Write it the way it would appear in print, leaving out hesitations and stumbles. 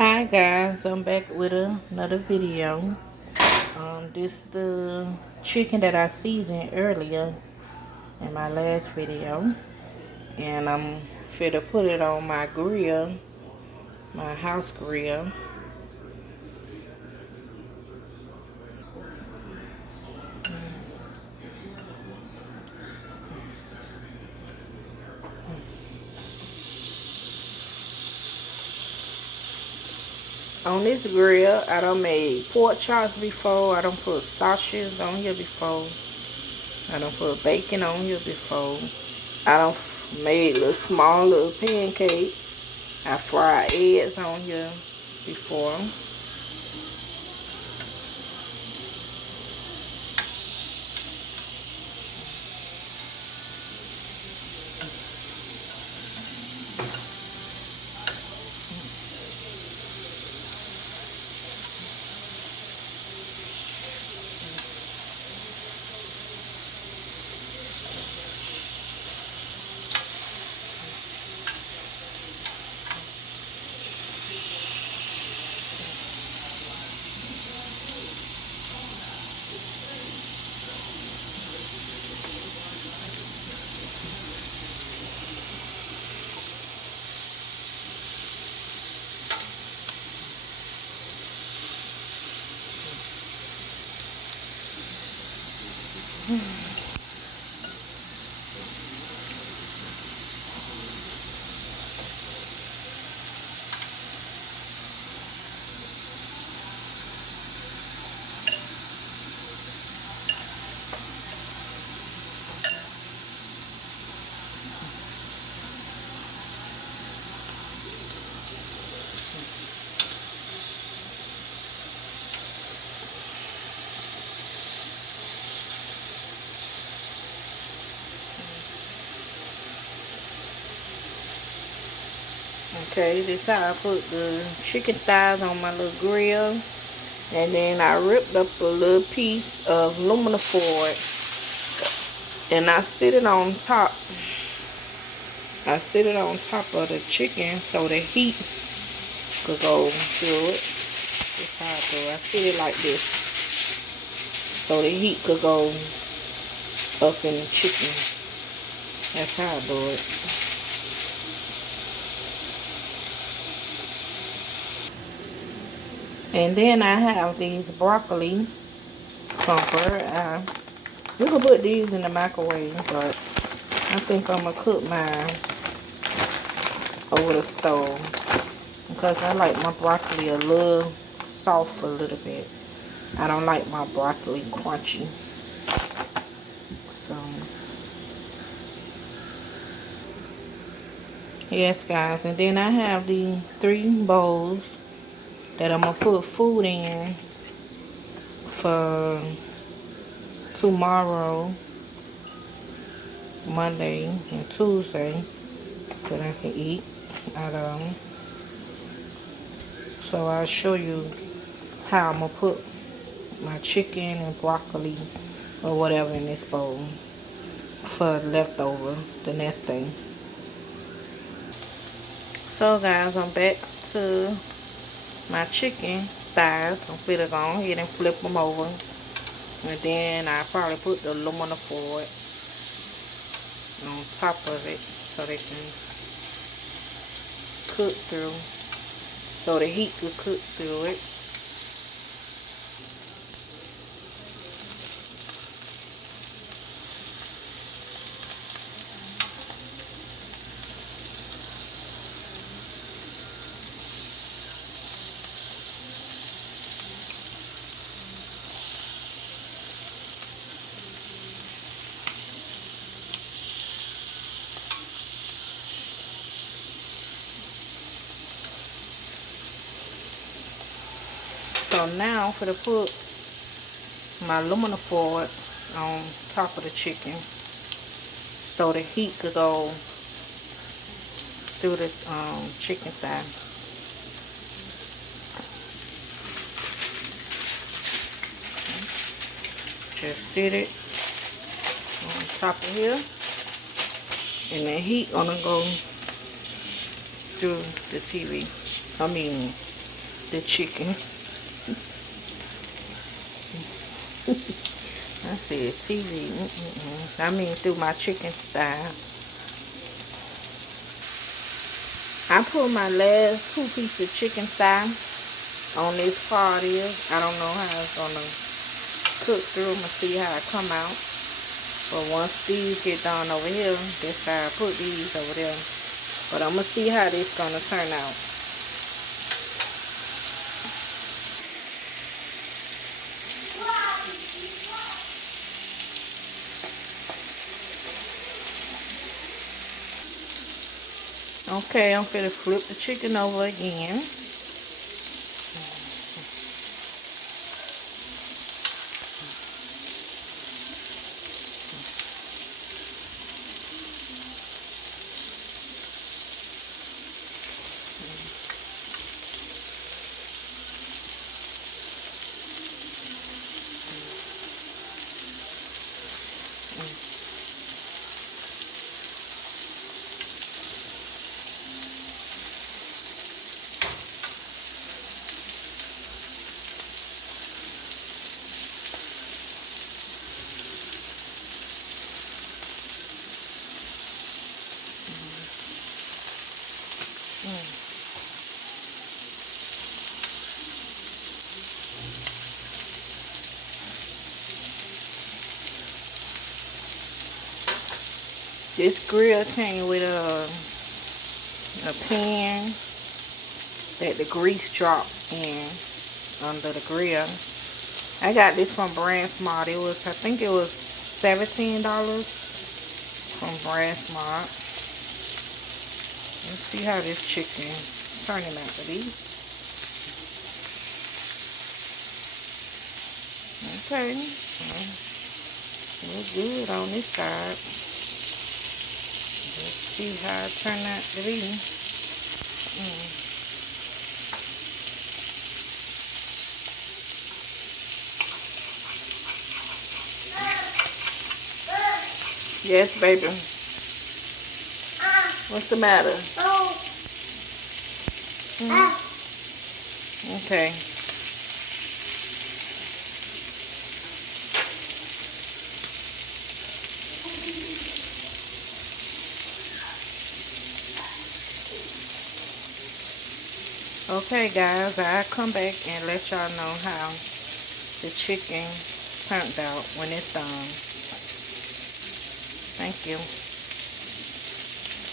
Hi guys, I'm back with another video. This is the chicken that I seasoned earlier in my last video, and I'm finna put it on my grill, my house grill. On this grill, I done made pork chops before. I done put sausages on here before. I done put bacon on here before. I done made little small little pancakes. I fried eggs on here before. Okay, this how I put the chicken thighs on my little grill. And then I ripped up a little piece of aluminum foil. And I sit it on top. I sit it on top of the chicken so the heat could go through it. That's how I do it. I sit it like this. So the heat could go up in the chicken. That's how I do it. And then I have these broccoli crumper. You can put these in the microwave, but I think I'm going to cook mine over the stove. Because I like my broccoli a little soft a little bit. I don't like my broccoli crunchy. So, yes guys. And then I have these 3 bowls that I'm going to put food in for tomorrow, Monday, and Tuesday that I can eat out of. So I'll show you how I'm going to put my chicken and broccoli or whatever in this bowl for leftover the next day. So guys, I'm back to my chicken thighs. I'm finna go ahead and flip them over. And then I probably put the aluminum foil on top of it so they can cook through. So the heat could cook through it. So now for the put my aluminum foil on top of the chicken so the heat could go through the chicken thigh. Just sit it on top of here, and the heat gonna go through the TV. the chicken. I said TV. I mean through my chicken style. I put my last 2 pieces of chicken thigh on this part here. I don't know how it's gonna cook through. I'm gonna see how it come out. But once these get done over here, that's how I put these over there. But I'm gonna see how this gonna turn out. Okay, I'm finna flip the chicken over again. This grill came with a pan that the grease dropped in under the grill. I got this from BrandSmart. It was, I think it was $17 from BrandSmart. Let's see how this chicken turning out to be. Okay, looks good on this side. Let's see how it turned out to be. Yes, baby. What's the matter? Okay. Okay, guys, I'll come back and let y'all know how the chicken turned out when it's done. Thank you.